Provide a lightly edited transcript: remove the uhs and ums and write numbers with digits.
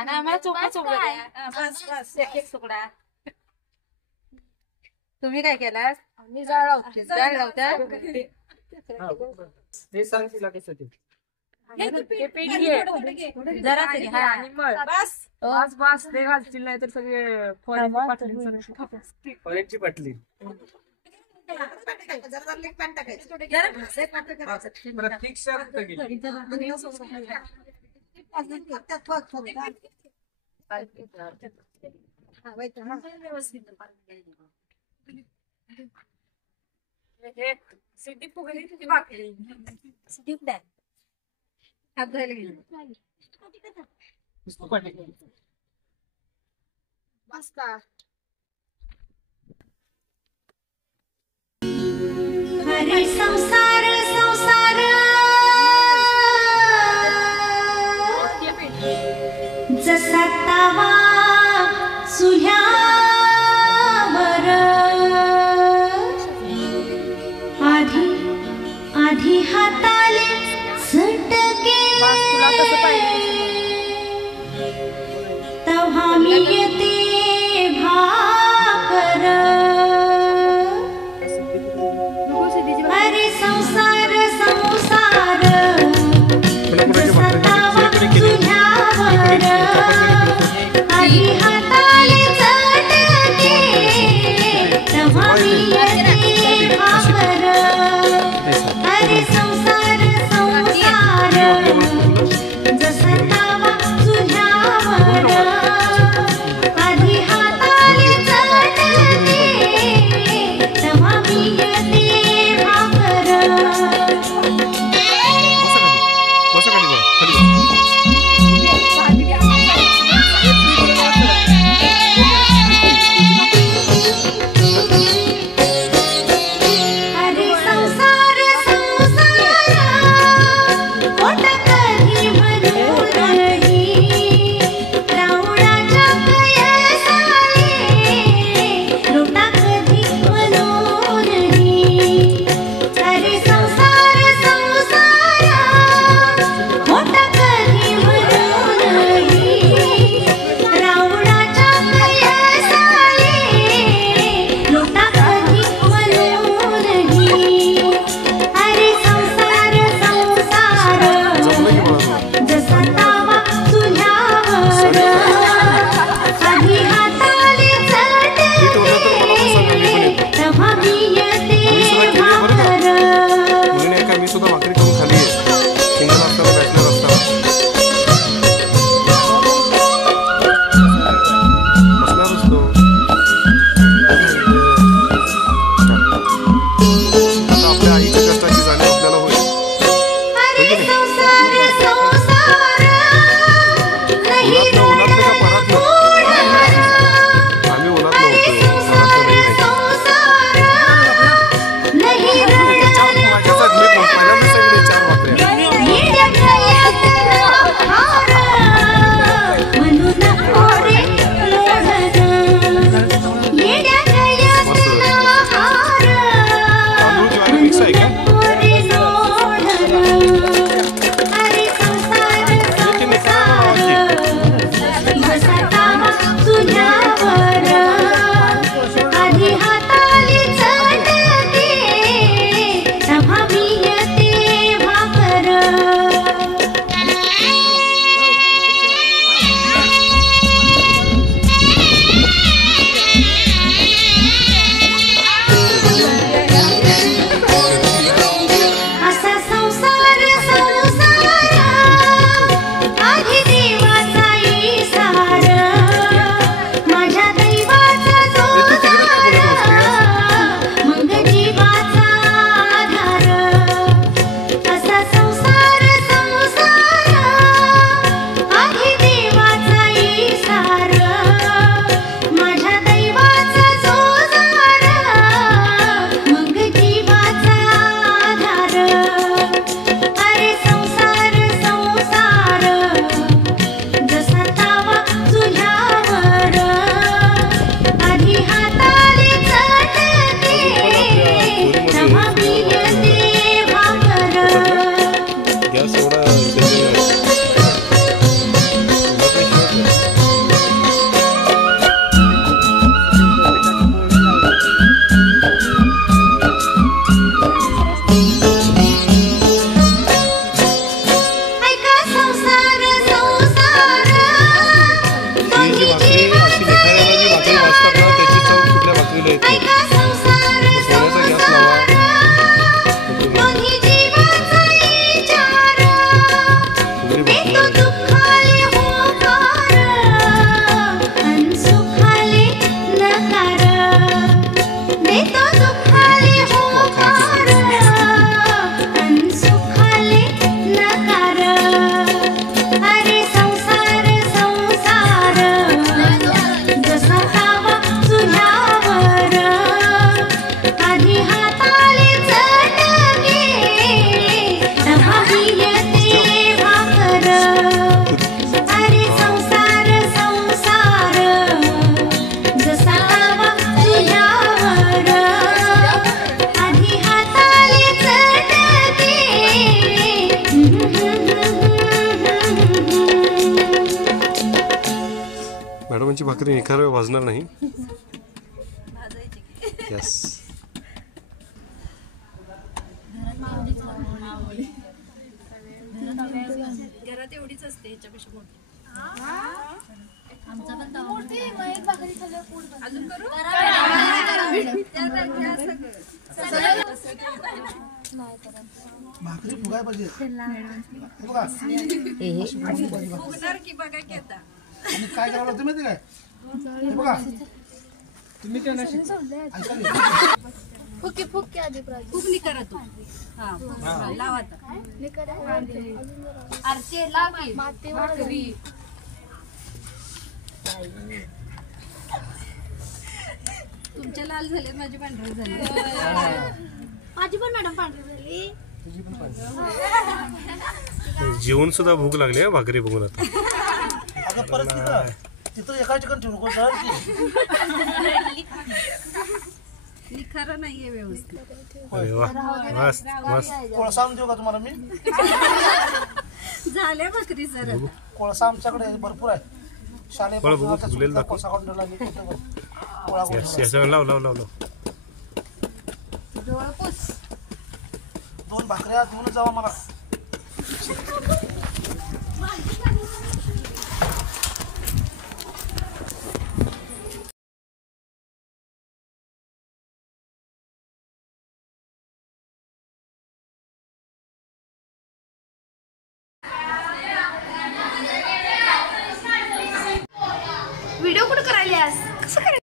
आणि आम्हाला चोपडा चोपडा द्या. बस बस एक एक तुकडा. तुम्ही काय केलात? मी जाळ लावते. जाळ लावता? हे सांग तिला कसं ते. हे पीठ घे. जरा तरी हा. आणि मग बस बस बस ते घालतील नाही तर सगळे फळांची पाटली फळ्यांची बाटली. प्रतीक्षा गेली. हे सिटी फुगली ती भाकरी. हात धुवायला गेलो. हरे संसार संसार जसा तवा चुल्यावर आधी आधी हाताले झटके तुला कसं पाहिजे तव्हा मी येते भाकर हरे संसार संसार जसा तवा चुल्यावर आधी हाताले साहेबांची भाकरी निखार भाजणार नाही. यस. घरात एवढीच असते ह्याच्यापेक्षा मोठी. अजून करू? भाकरी फुगाय पाहिजे फुगणार की बघा की आता. आणि काय करावं लागतं माहिती काय हे बघा तुम्ही ते नशीब ऐका की. फुगणी करा तू. हा लाव आता. आरचे लाव की. भाकरी. तुमचे लाल झाले माझे पांढरे झाले. माझी पण मॅडम पांढरी झाली. जेवण सुद्धा भूक लागली आहे भाकरी बघून आता. अगं परत तिथं एका ठिकाणी ठेवू नको सर निखारा नाहीये व्यवस्थित. अरे वा मस्त मस्त. कोळसा आणून देऊ का तुम्हाला मी झाल्या भाकरी सर. कोळसा आमच्याकडे भरपूर आहे. शालेय बरं, बघू, पदार्थात फुगलेलं सुद्धा दाखव. कोळसा काढून ठेवला मी कुठे बघ. पोळा करून यस ठेवला. यस लाव लाव लाव लाव. दोन भाकऱ्या घेऊन जावा मला. व्हिडिओ कुठं करायलास? कसं करायचं?